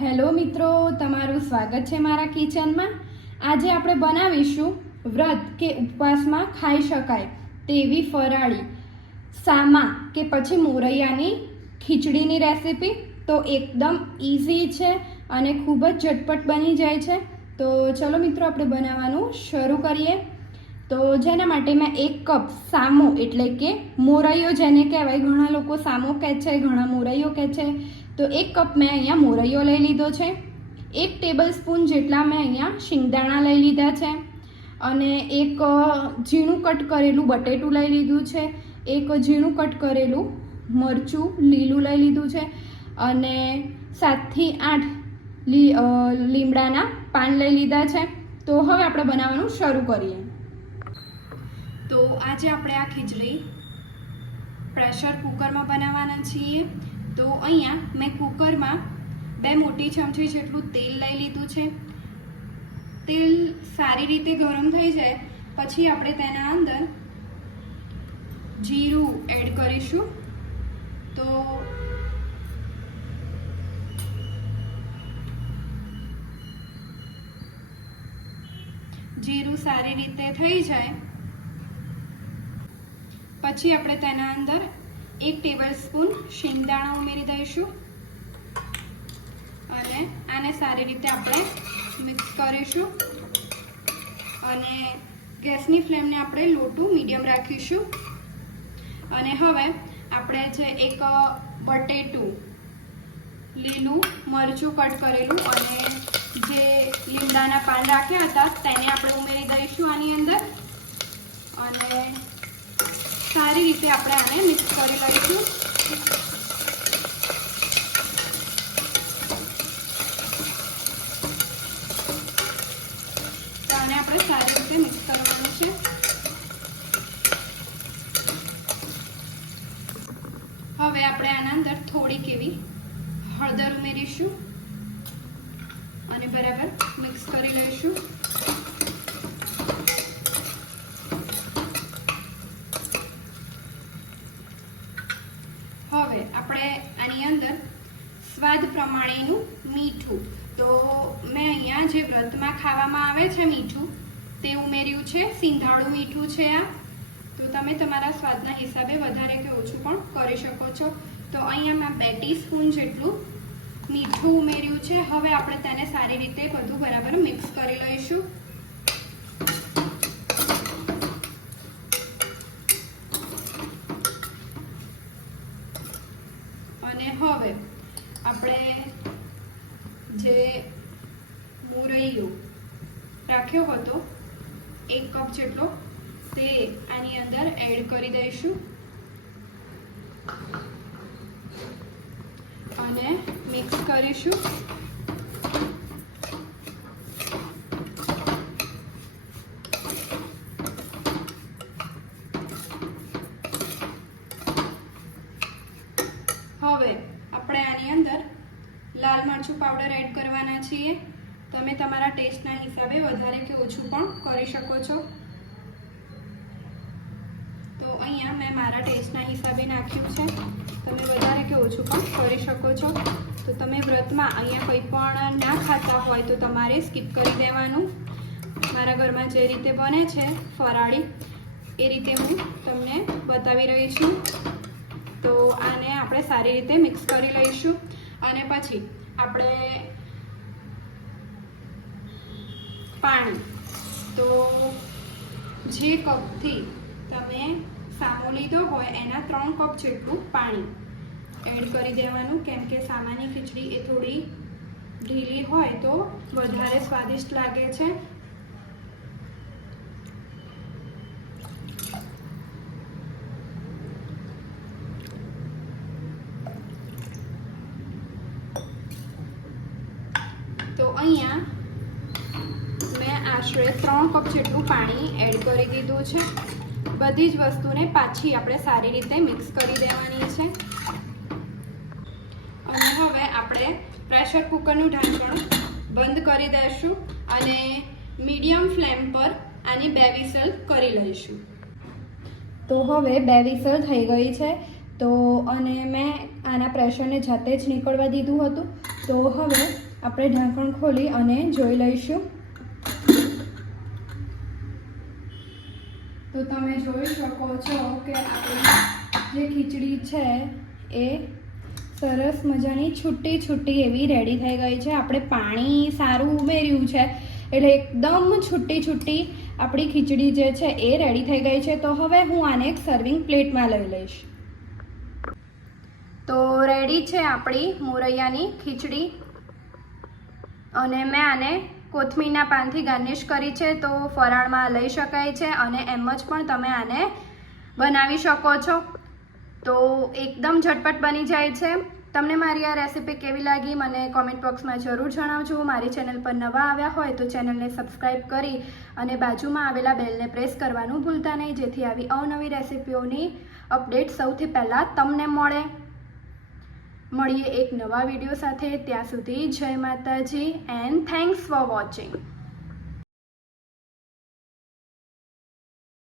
Hello મિત્રો, તમારું સ્વાગત છે મારા કિચનમાં. આજે આપણે બનાવીશું વ્રત કે ઉપવાસમાં ખાઈ શકાય તેવી ફરાળી. સામા કે પછી મોરૈયાની ખીચડીની રેસીપી તો એકદમ ઇઝી છે અને ખૂબ જ ઝટપટ બની જાય છે. તો ચલો મિત્રો, આપણે બનાવવાનું શરૂ કરીએ. તો જેના માટે મેં એક કપ સામો એટલે કે મોરૈયો, જેને કહેવાય, ઘણા લોકો સામો કહે છે, ઘણા મોરૈયો કહે છે તો એક કપ મેં અહીંયા મોરૈયો લઈ લીધો છે. એક ટેબલ સ્પૂન જેટલા મેં અહીંયા શિંગદાણા લઈ લીધા છે. અને એક ઝીણું કટ કરેલું બટેટું લઈ લીધું છે. એક ઝીણું કટ કરેલું મરચું લીલું લઈ લીધું છે. અને સાતથી આઠ લી લીમડાના પાન લઈ લીધા છે. તો હવે આપણે બનાવવાનું શરૂ કરીએ. તો આજે આપણે આ ખીચડી પ્રેશર કુકરમાં બનાવવાના તો અહીંયા મેં કુકરમાં બે મોટી ચમચી જેટલું તેલ લઈ લીધું છે. તેલ સારી રીતે ગરમ થઈ જાય, પછી આપણે તેના અંદર જીરું એડ કરીશું. તો જીરું સારી રીતે થઈ જાય. પછી આપણે તેના અંદર એક ટેબલ સ્પૂન શિંગદાણા ઉમેરી દઈશું. અને આને સારી રીતે આપણે મિક્સ કરીશું. અને ગેસની ફ્લેમને આપણે લોટું મીડિયમ રાખીશું. અને હવે આપણે જે એક બટેટું, લીલું મરચું કટ કરેલું અને જે લીમડાના પાન રાખ્યા હતા, તેને આપણે ઉમેરી દઈશું આની અંદર. અને સારી રીતે આપણે આને મિક્સ કરી લઈશું. આને આપણે સારી રીતે મિક્સ કરવાનું છે. હવે આપણે આના અંદર થોડીક એવી હળદર ઉમેરીશું અને બરાબર મિક્સ કરી લઈશું હવે આપણે આની અંદર સ્વાદ પ્રમાણેનું મીઠું. તો મેં અહીંયા જે વ્રતમાં ખાવામાં આવે છે મીઠું, તે ઉમેર્યું છે. સિંધાળું મીઠું છે આ. તો તમે તમારા સ્વાદના હિસાબે વધારે કે ઓછું પણ કરી શકો છો. તો અહીંયા મેં બે ટીસ્પૂન જેટલું મીઠું ઉમેર્યું છે. હવે આપણે તેને સારી રીતે બધું બરાબર મિક્સ કરી લઈશું અને હવે આપણે જે મુરૈયો રાખ્યો હતો. એક કપ જેટલો તે આની અંદર એડ કરી દઈશું. અને મિક્સ કરીશું. હવે આપણે આની અંદર લાલ મરચું પાવડર એડ કરવાના છીએ. તમે તમારા ટેસ્ટના હિસાબે વધારે કે ઓછું પણ કરી શકો છો. તો અહીંયા મેં મારા ટેસ્ટના હિસાબે નાખ્યું છે. તમે વધારે કે ઓછું પણ કરી શકો છો. તો તમે વ્રતમાં અહીંયા કંઈ પણ ના ખાતા હોય તો તમારે સ્કીપ કરી દેવાનું. મારા ઘરમાં જે રીતે બને છે ફરાળી, એ રીતે હું તમને બતાવી રહી છું. તો આને આપણે સારી રીતે મિક્સ કરી લઈશું. અને પછી આપણે પાણી. તો જે કપથી તમે સામો લીધો હોય, એના ત્રણ કપ જેટલું પાણી એડ કરી દેવાનું. કેમ કે સામાની ખીચડી એ થોડી ઢીલી હોય તો વધારે સ્વાદિષ્ટ લાગે છે તો અહીંયા આશરે ત્રણ કપ જેટલું પાણી એડ કરી દીધું છે. બધી જ વસ્તુને પાછી આપણે સારી રીતે મિક્સ કરી દેવાની છે. અને હવે આપણે પ્રેશર કુકરનું ઢાંકણ બંધ કરી દઈશું અને મીડિયમ ફ્લેમ પર આની બે વિસલ કરી લઈશું. તો હવે બે વિસલ થઈ ગઈ છે. તો અને મેં આના પ્રેશરને જાતે જ નીકળવા દીધું હતું. તો હવે આપણે ઢાંકણ ખોલી અને જોઈ લઈશું તો તમે જોઈ શકો છો કે આપણી જે ખીચડી છે એ સરસ મજાની છૂટી છૂટી એવી રેડી થઈ ગઈ છે. આપણે પાણી સારું ઉમેર્યું છે એટલે એકદમ છૂટી છૂટી આપણી ખીચડી જે છે એ રેડી થઈ ગઈ છે. તો હવે હું આને એક સર્વિંગ પ્લેટમાં લઈ લઈશ. તો રેડી છે આપણી મોરૈયાની ખીચડી. અને મેં આને કોથમીરના પાનથી ગાર્નિશ કરી છે તો ફરાળમાં લઈ શકાય છે અને એમ જ પણ તમે આને બનાવી શકો છો. તો એકદમ ઝટપટ બની જાય છે. તમને મારી આ રેસીપી કેવી લાગી મને કોમેન્ટ બોક્સમાં જરૂર જણાવજો. મારી ચેનલ પર નવા આવ્યા હોય તો ચેનલને સબસ્ક્રાઈબ કરી અને બાજુમાં આવેલા બેલને પ્રેસ કરવાનું ભૂલતા નહીં, જેથી આવી અવનવી રેસીપીઓની અપડેટ સૌથી પહેલાં તમને મળે. મળીએ એક નવા વીડિયો સાથે. ત્યાં સુધી જય માતાજી એન્ડ થેન્ક્સ ફોર વોચિંગ